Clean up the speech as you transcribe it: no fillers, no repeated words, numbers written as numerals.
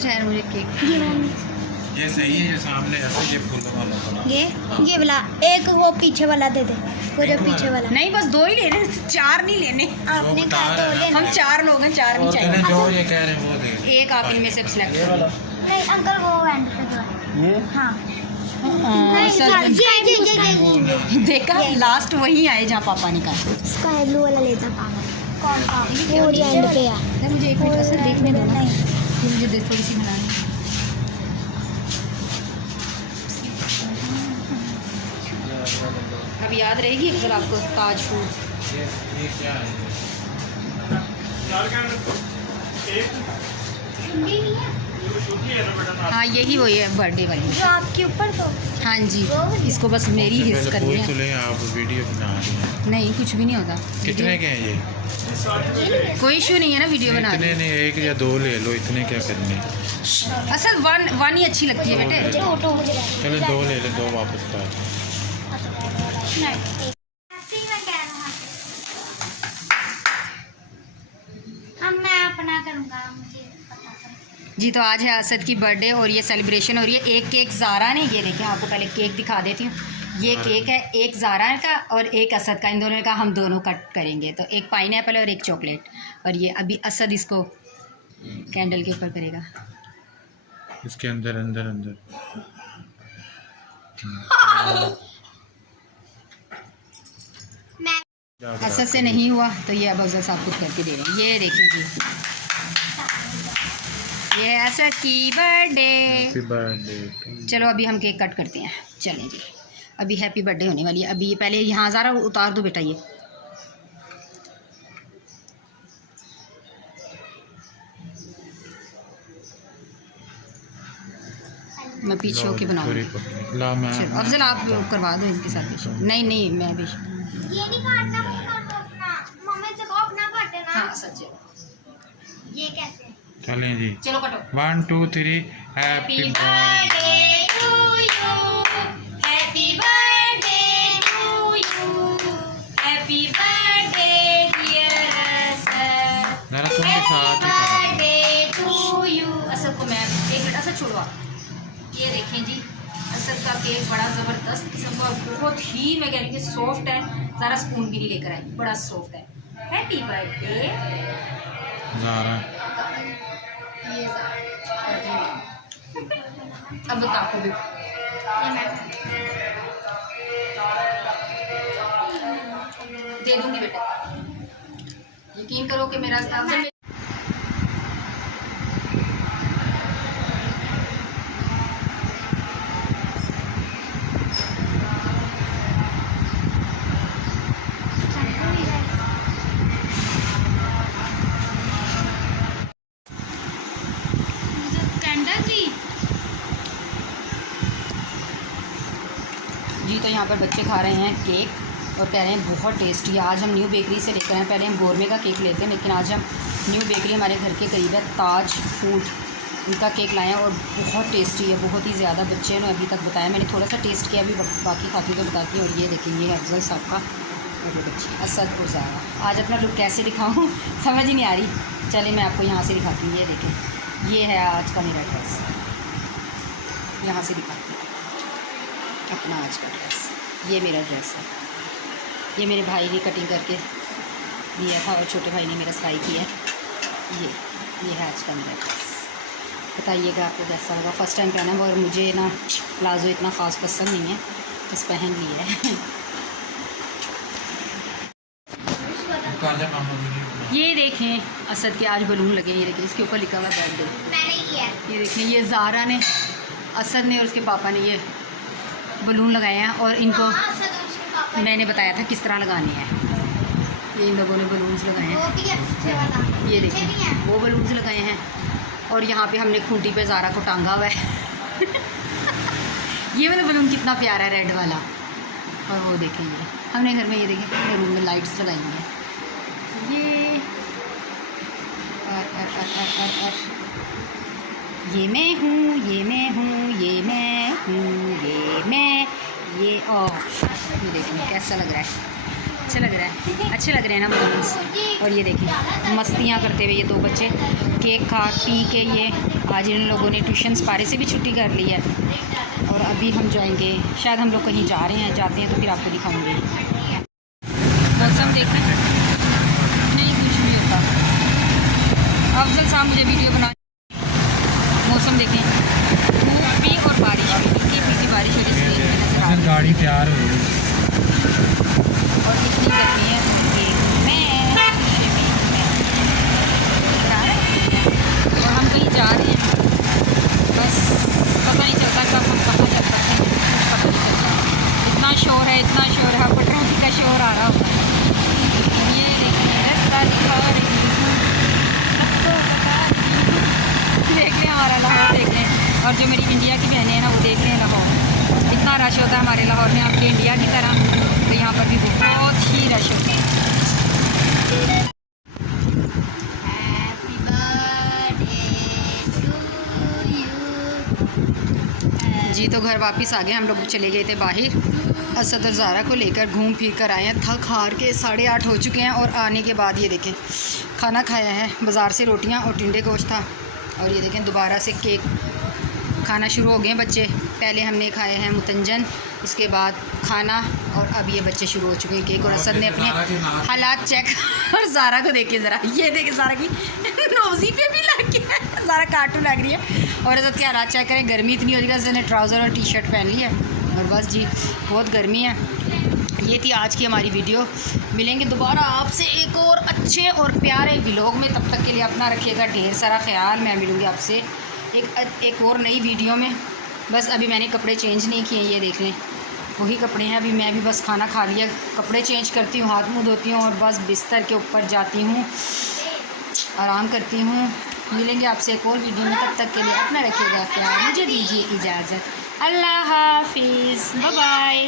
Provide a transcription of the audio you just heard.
शायद मुझे केक। ये सही है, ये सामने ऐसे ये फूलों वाला बना। ये वाला एक वो पीछे वाला दे दे, वो जो पीछे वाला। नहीं बस 2 ही लेने, 4 नहीं लेने। आपने कहा तो लेना। हम 4 लोग हैं, 4 नहीं और चाहिए। जो ये कह रहे हैं वो दे। एक आप इनमें से सिलेक्ट करो। नहीं अंकल वो एंड पे जो है। हाँ देखा लास्ट वही आए जहाँ पापा ने कहा। स्काई ब्लू वाला लेता पापा। कौन सा? वो जो एंड पे है। मुझे एक मिनट ऐसे देखने दो ना, मुझे थोड़ी सी बनानी। अब याद रहेगी अगर आपको ताज फूड। ये क्या है? हाँ यही वही है बर्थडे वाली। जो आपके ऊपर तो हाँ जी, इसको बस मेरी सबसे हिस्स पहले करनी पूछ तो है। लें, आप वीडियो बना रहे हैं। नहीं कुछ भी नहीं होता। कितने के हैं ये? कोई इशू नहीं है ना वीडियो बना इतने नहीं, 1 या 2 ले लो, इतने क्या करने। असल वन ही अच्छी लगती है बेटे। चलो 2 ले ले, 2 वापस कर। अब मैं अपना करूँगा, मुझे पता चल। जी तो आज है असद की बर्थडे और ये सेलिब्रेशन हो रही है। एक केक ज़ारा ने, ये देखिए आपको पहले केक दिखा देती हूँ। ये केक है एक ज़ारा का और एक असद का, इन दोनों का हम दोनों कट करेंगे। तो एक पाइनएप्पल और एक चॉकलेट। और ये अभी असद इसको कैंडल के ऊपर करेगा। इसके अंदर अंदर अंदर असद से नहीं हुआ तो ये अब अफजल साहब खुद करके दे रहे हैं। ये देखिए जी, ये है असद की बर्थडे। Happy birthday. चलो अभी हम केक कट करते हैं। चलें जी, अभी हैप्पी बर्थडे होने वाली है। अभी ये पहले यहाँ ज़रा उतार दो बेटा। ये मैं पीछे होके बनाऊंगी। ला मैं चलो अफजल आप करवा दो इनके साथ भी। नहीं नहीं मैं भी। ये नहीं काटना, वो काटो अपना। मम्मी से कहो अपना काटे ना। हाँ सच है। ये कैसे? चलें जी। चलो कटो। 1 2 3 happy birthday. To you, happy birthday to you, happy birthday dear Asad, मेरा तुम्हारे साथ ही करना। Birthday to you. असद को मैं एक मिनट, असद छोड़वा। ये देखें जी असद का केक बड़ा ज़बरदस्त किस्म का, बहुत ही मैं कह रही हूँ सॉफ्ट है। ज़रा स्पून भी नहीं लेकर आए, बड़ा सॉफ्ट है। Happy birthday Zara. ये अब आपको भी दे दूंगी बेटा, यकीन करो कि मेरा जी। तो यहाँ पर बच्चे खा रहे हैं केक और कह रहे हैं बहुत टेस्टी है। आज हम न्यू बेकरी से लेकर आए, पहले हम गोरमे का केक लेते हैं लेकिन आज हम न्यू बेकरी हमारे घर के करीब है ताज फूड, उनका केक लाए हैं और बहुत टेस्टी है, बहुत ही ज़्यादा। बच्चे ने अभी तक बताया, मैंने थोड़ा सा टेस्ट किया, अभी बाकी खाती तो बताती हूँ। और ये देखिए ये अफजल साहब का और ये बच्चे असद और ज़ारा। आज अपना लुक कैसे दिखाऊँ समझ ही नहीं आ रही। चलिए मैं आपको यहाँ से दिखाती हूँ। ये देखें ये है आज का मेरा ड्रेस, यहाँ से दिखाती हूँ अपना आज का ड्रेस। ये मेरा ड्रेस है, ये मेरे भाई ने कटिंग करके दिया था और छोटे भाई ने मेरा सिलाई किया है। ये है आज का मेरा ड्रेस। बताइएगा आपको कैसा लगा। फर्स्ट टाइम पहना है और मुझे ना प्लाज़ो इतना ख़ास पसंद नहीं है, बस पहन लिया है। ये देखें असद के आज बलून लगे, ये देखें इसके ऊपर लिखा हुआ बर्थडे। मैंने किया। ये देखें ये ज़ारा ने, असद ने और उसके पापा ने ये बलून लगाए हैं और इनको मैंने बताया था किस तरह लगाने हैं। ये इन लोगों ने बलून्स लगाए हैं, ये देखिए वो बलून्स लगाए हैं। और यहाँ पे हमने खूंटी पे ज़ारा को टांगा हुआ है। ये वाला बलून कितना प्यारा है, रेड वाला। और वो देखें ये हमने घर में, ये देखें अपने रूम में लाइट्स लगाई हैं। ये ये मैं हूँ, ये मैं हूँ, ये मैं हूँ, ये मैं, ये देखिए कैसा लग रहा है। अच्छा लग रहा है, अच्छे लग रहे हैं ना बलून्स। और ये देखिए मस्तियाँ करते हुए ये दो बच्चे केक खा पी के, ये आज इन लोगों ने ट्यूशन पारे से भी छुट्टी कर ली है। और अभी हम जाएंगे, शायद हम लोग कहीं जा रहे हैं, जाते हैं तो फिर आपको दिखाऊंगी। मौसम देखें, नहीं कुछ भी होता। अफजल साहब मुझे वीडियो बना, मौसम देखें, धूप भी और बारिश भी, हल्की फुल्की बारिश हो रही है, नजर आ रही है। गाड़ी तैयार हो गई। और इतनी गर्मी है और हम कहीं जा रहे हैं, बस पता नहीं चलता कब हम कहाँ जा सकते हैं, कुछ पता नहीं चलता। इतना शोर है, इतना शोर है, पेट्रोल का शोर आ रहा होता है। ये देखिए रास्ता दिखा रही हूँ, सबको बता रही हूँ। देख लें हमारा लाहौर, देख लें। और जो मेरी इंडिया की बहनें हैं ना, वो देख लें लाहौर, इतना रश होता है हमारे लाहौर में, आपके इंडिया की तरह। तो यहाँ पर भी बहुत ही रश होता है। जी तो घर वापस आ गए हम लोग, चले गए थे बाहर असद और ज़ारा को लेकर, घूम फिर कर आए हैं, थक हार के 8:30 हो चुके हैं। और आने के बाद ये देखें खाना खाया है, बाज़ार से रोटियां और टिंडे गोश्त था। और ये देखें दोबारा से केक खाना शुरू हो गए हैं बच्चे। पहले हमने खाए हैं मुतंजन, उसके बाद खाना, और अब ये बच्चे शुरू हो चुके हैं केक। और असद ने अपने हालात चेक और ज़ारा को देखिए ज़रा, ये देखिए ज़ारा की नोज़ी पे भी लग गया है, ज़ारा कार्टून लग रही है। और असद के हालात चेक करें, गर्मी इतनी हो रही है, असद ने ट्राउज़र और टी-शर्ट पहन ली है। और बस जी बहुत गर्मी है। ये थी आज की हमारी वीडियो, मिलेंगे दोबारा आपसे एक और अच्छे और प्यारे व्लॉग में। तब तक के लिए अपना रखिएगा ढेर सारा ख्याल। मैं मिलूँगी आपसे एक और नई वीडियो में। बस अभी मैंने कपड़े चेंज नहीं किए, ये देख लें वही कपड़े हैं। अभी मैं भी बस खाना खा लिया, कपड़े चेंज करती हूँ, हाथ मुँह धोती हूँ और बस बिस्तर के ऊपर जाती हूँ, आराम करती हूँ। मिलेंगे आपसे एक और वीडियो में, तब तक के लिए अपना रखिएगा ख्याल। मुझे दीजिए इजाज़त। अल्लाह हाफिज़, बाय बाय।